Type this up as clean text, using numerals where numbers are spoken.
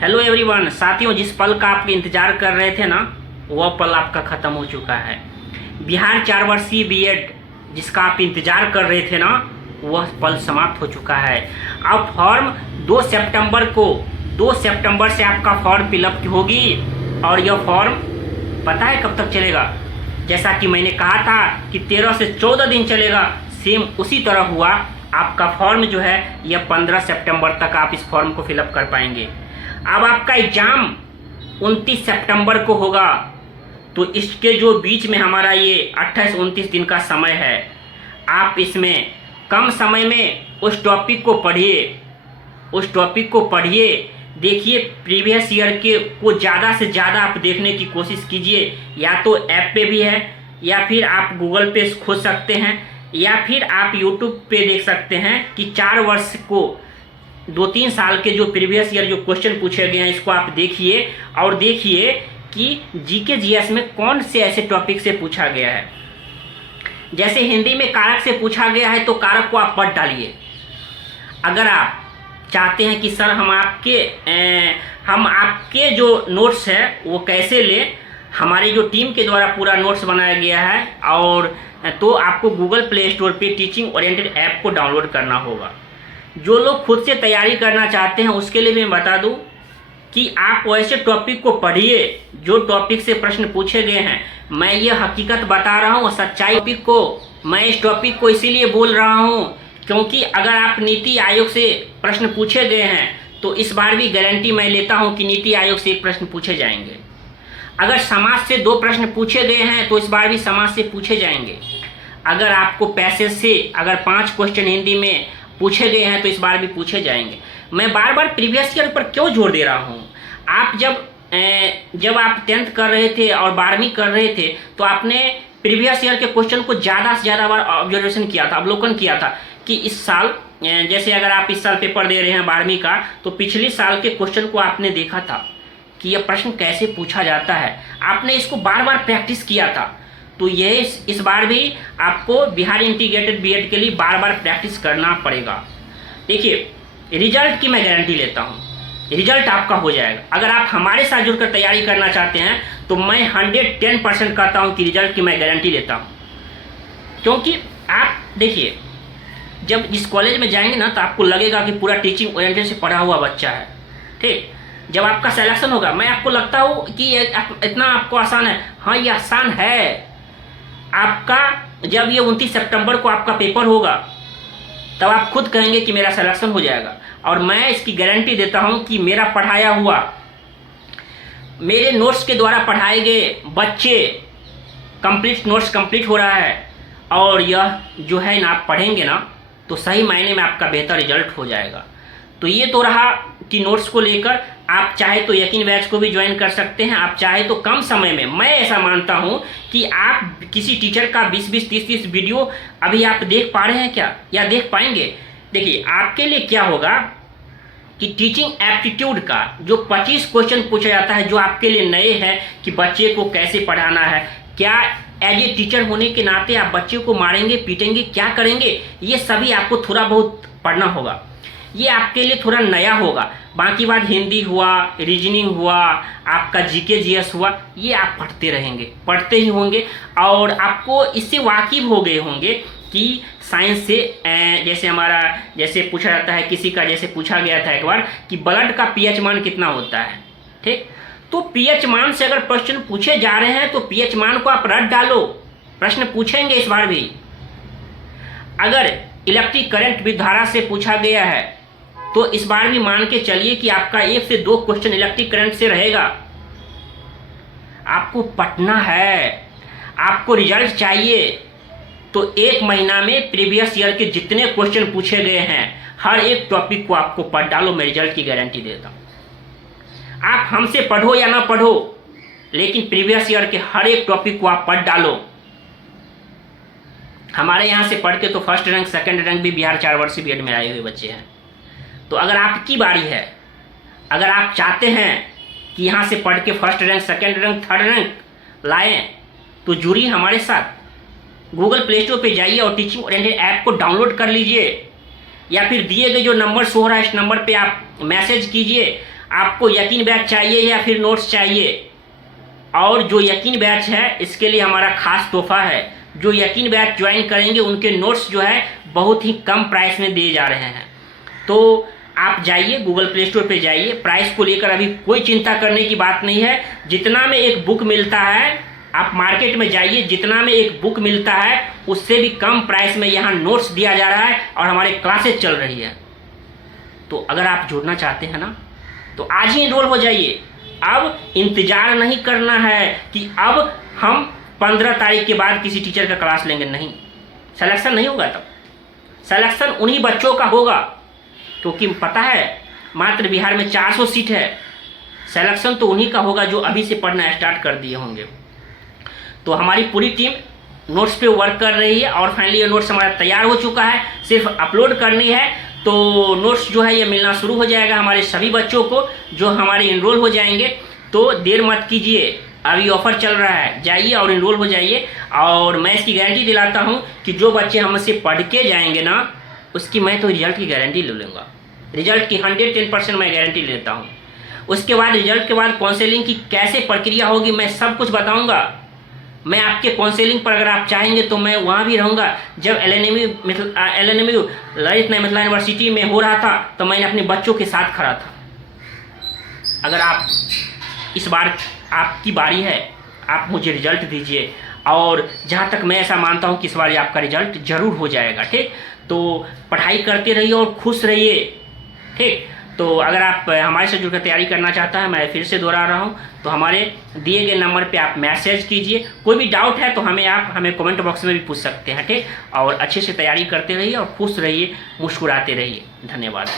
Hello everyone. साथियों, जिस पल का आप इंतजार कर रहे थे ना, वह पल आपका ख़त्म हो चुका है। बिहार 4 वर्षीय बीएड जिसका आप इंतजार कर रहे थे ना, वह पल समाप्त हो चुका है। अब फॉर्म 2 सितंबर को 2 सितंबर से आपका फॉर्म फिलअप होगी और यह फॉर्म पता है कब तक चलेगा? जैसा कि मैंने कहा था कि 13 से 14 दिन चलेगा, सेम उसी तरह हुआ। आपका फॉर्म जो है यह 15 सितंबर तक आप इस फॉर्म को फिलअप कर पाएंगे। अब आपका एग्ज़ाम 29 सितंबर को होगा, तो इसके जो बीच में हमारा ये 28-29 दिन का समय है। आप इसमें कम समय में उस टॉपिक को पढ़िए, देखिए प्रीवियस ईयर के को ज़्यादा से ज़्यादा आप देखने की कोशिश कीजिए। या तो ऐप पे भी है, या फिर आप गूगल पे खोज सकते हैं, या फिर आप यूट्यूब पे देख सकते हैं कि 4 वर्ष को 2-3 साल के जो प्रीवियस ईयर जो क्वेश्चन पूछे गए हैं, इसको आप देखिए और देखिए कि जीके जीएस में कौन से ऐसे टॉपिक से पूछा गया है। जैसे हिंदी में कारक से पूछा गया है, तो कारक को आप पढ़ डालिए। अगर आप चाहते हैं कि सर हम आपके जो नोट्स है वो कैसे लें, हमारी जो टीम के द्वारा पूरा नोट्स बनाया गया है, और तो आपको गूगल प्ले स्टोर पे टीचिंग ओरिएंटेड ऐप को डाउनलोड करना होगा। जो लोग खुद से तैयारी करना चाहते हैं उसके लिए मैं बता दूं कि आप वैसे टॉपिक को पढ़िए जो टॉपिक से प्रश्न पूछे गए हैं। मैं ये हकीकत बता रहा हूँ, सच्चाई टॉपिक को मैं इस टॉपिक को इसीलिए बोल रहा हूँ क्योंकि अगर आप नीति आयोग से प्रश्न पूछे गए हैं तो इस बार भी गारंटी मैं लेता हूँ कि नीति आयोग से 1 प्रश्न पूछे जाएंगे। अगर समाज से 2 प्रश्न पूछे गए हैं तो इस बार भी समाज से पूछे जाएंगे। अगर आपको पैसेज से अगर 5 क्वेश्चन हिंदी में पूछे गए हैं तो इस बार भी पूछे जाएंगे। मैं बार बार प्रीवियस ईयर पर क्यों जोर दे रहा हूँ? आप जब आप 10th कर रहे थे और 12वीं कर रहे थे तो आपने प्रीवियस ईयर के क्वेश्चन को ज़्यादा से ज़्यादा बार ऑब्जर्वेशन किया था, अवलोकन किया था कि इस साल जैसे अगर आप इस साल पेपर दे रहे हैं 12वीं का, तो पिछले साल के क्वेश्चन को आपने देखा था कि यह प्रश्न कैसे पूछा जाता है। आपने इसको बार बार प्रैक्टिस किया था। तो ये इस बार भी आपको बिहार इंटीग्रेटेड बीएड के लिए बार बार प्रैक्टिस करना पड़ेगा। देखिए, रिजल्ट की मैं गारंटी लेता हूँ, रिजल्ट आपका हो जाएगा। अगर आप हमारे साथ जुड़कर तैयारी करना चाहते हैं तो मैं 110% कहता हूँ कि रिजल्ट की मैं गारंटी लेता हूँ। क्योंकि आप देखिए, जब जिस कॉलेज में जाएंगे ना तो आपको लगेगा कि पूरा टीचिंग ओरिएंटेड से पढ़ा हुआ बच्चा है। ठीक, जब आपका सिलेक्शन होगा, मैं आपको लगता हूँ कि इतना आपको आसान है। हाँ, ये आसान है। आपका जब ये 29 सितंबर को आपका पेपर होगा तब आप खुद कहेंगे कि मेरा सिलेक्शन हो जाएगा। और मैं इसकी गारंटी देता हूँ कि मेरा पढ़ाया हुआ, मेरे नोट्स के द्वारा पढ़ाए गए बच्चे कंप्लीट नोट्स कंप्लीट हो रहा है, और यह जो है ना आप पढ़ेंगे ना तो सही मायने में आपका बेहतर रिजल्ट हो जाएगा। तो ये तो रहा कि नोट्स को लेकर आप चाहे तो यकीन बैच को भी ज्वाइन कर सकते हैं, आप चाहे तो कम समय में। मैं ऐसा मानता हूं कि आप किसी टीचर का 20-20, 30-30 वीडियो अभी आप देख पा रहे हैं क्या, या देख पाएंगे? देखिए, आपके लिए क्या होगा कि टीचिंग एप्टीट्यूड का जो 25 क्वेश्चन पूछा जाता है, जो आपके लिए नए हैं कि बच्चे को कैसे पढ़ाना है, क्या एज ए टीचर होने के नाते आप बच्चे को मारेंगे, पीटेंगे, क्या करेंगे, ये सभी आपको थोड़ा बहुत पढ़ना होगा। ये आपके लिए थोड़ा नया होगा। बाकी बात हिंदी हुआ, रीजनिंग हुआ, आपका जीके जीएस हुआ, ये आप पढ़ते ही होंगे और आपको इससे वाकिफ हो गए होंगे कि साइंस से जैसे पूछा जाता है, किसी का जैसे पूछा गया था एक बार कि ब्लड का पीएच मान कितना होता है। ठीक, तो पीएच मान से अगर प्रश्न पूछे जा रहे हैं तो पीएच मान को आप रट डालो, प्रश्न पूछेंगे इस बार भी। अगर इलेक्ट्रिक करंट विद्युत धारा से पूछा गया है तो इस बार भी मान के चलिए कि आपका 1 से 2 क्वेश्चन इलेक्ट्रिक करंट से रहेगा। आपको पढ़ना है, आपको रिजल्ट चाहिए, तो 1 महीना में प्रीवियस ईयर के जितने क्वेश्चन पूछे गए हैं हर एक टॉपिक को आपको पढ़ डालो। मैं रिजल्ट की गारंटी देता हूँ। आप हमसे पढ़ो या ना पढ़ो, लेकिन प्रीवियस ईयर के हर एक टॉपिक को आप पढ़ डालो। हमारे यहाँ से पढ़ के तो फर्स्ट रैंक, सेकंड रैंक भी बिहार 4 वर्षीय बीएड में आए हुए बच्चे हैं। तो अगर आपकी बारी है, अगर आप चाहते हैं कि यहाँ से पढ़ के first rank, second rank, third rank लाएं, तो जुड़िए हमारे साथ। गूगल प्ले स्टोर पे जाइए और टीचिंग ओरिएंटेड ऐप को डाउनलोड कर लीजिए, या फिर दिए गए जो नंबर शो हो रहा है इस नंबर पे आप मैसेज कीजिए। आपको यकीन बैच चाहिए या फिर नोट्स चाहिए? और जो यकीन बैच है इसके लिए हमारा खास तोहफा है। जो यकीन बैच ज्वाइन करेंगे उनके नोट्स जो है बहुत ही कम प्राइस में दिए जा रहे हैं। तो आप जाइए गूगल प्ले स्टोर पे जाइए, प्राइस को लेकर अभी कोई चिंता करने की बात नहीं है। जितना में एक बुक मिलता है, आप मार्केट में जाइए, जितना में एक बुक मिलता है उससे भी कम प्राइस में यहाँ नोट्स दिया जा रहा है और हमारे क्लासेज चल रही है। तो अगर आप जुड़ना चाहते हैं ना तो आज ही इनरोल हो जाइए। अब इंतजार नहीं करना है कि अब हम 15 तारीख के बाद किसी टीचर का क्लास लेंगे, नहीं, सिलेक्शन नहीं होगा। तब सिलेक्शन उन्हीं बच्चों का होगा, क्योंकि पता है मात्र बिहार में 400 सीट है। सिलेक्शन तो उन्हीं का होगा जो अभी से पढ़ना स्टार्ट कर दिए होंगे। तो हमारी पूरी टीम नोट्स पे वर्क कर रही है और फाइनली ये नोट्स हमारा तैयार हो चुका है, सिर्फ अपलोड करनी है। तो नोट्स जो है ये मिलना शुरू हो जाएगा हमारे सभी बच्चों को जो हमारे इनरोल हो जाएंगे। तो देर मत कीजिए, अभी ऑफर चल रहा है, जाइए और इनरोल हो जाइए। और मैं इसकी गारंटी दिलाता हूँ कि जो बच्चे हमसे पढ़ के जाएंगे ना उसकी मैं तो रिजल्ट की गारंटी ले लूँगा। रिजल्ट की 110% मैं गारंटी लेता हूँ। उसके बाद रिजल्ट के बाद काउंसलिंग की कैसे प्रक्रिया होगी मैं सब कुछ बताऊँगा। मैं आपके काउंसलिंग पर अगर आप चाहेंगे तो मैं वहाँ भी रहूँगा। जब LNMU ललित नारायण मिथिला यूनिवर्सिटी में हो रहा था तो मैंने अपने बच्चों के साथ खड़ा था। अगर आप इस बार आपकी बारी है, आप मुझे रिजल्ट दीजिए। और जहाँ तक मैं ऐसा मानता हूँ कि इस बार आपका रिजल्ट जरूर हो जाएगा। ठीक, तो पढ़ाई करते रहिए और खुश रहिए। ठीक, तो अगर आप हमारे से जुड़कर तैयारी करना चाहता है, मैं फिर से दोहरा रहा हूँ, तो हमारे दिए गए नंबर पे आप मैसेज कीजिए। कोई भी डाउट है तो हमें कमेंट बॉक्स में भी पूछ सकते हैं। ठीक, और अच्छे से तैयारी करते रहिए और खुश रहिए, मुस्कुराते रहिए। धन्यवाद।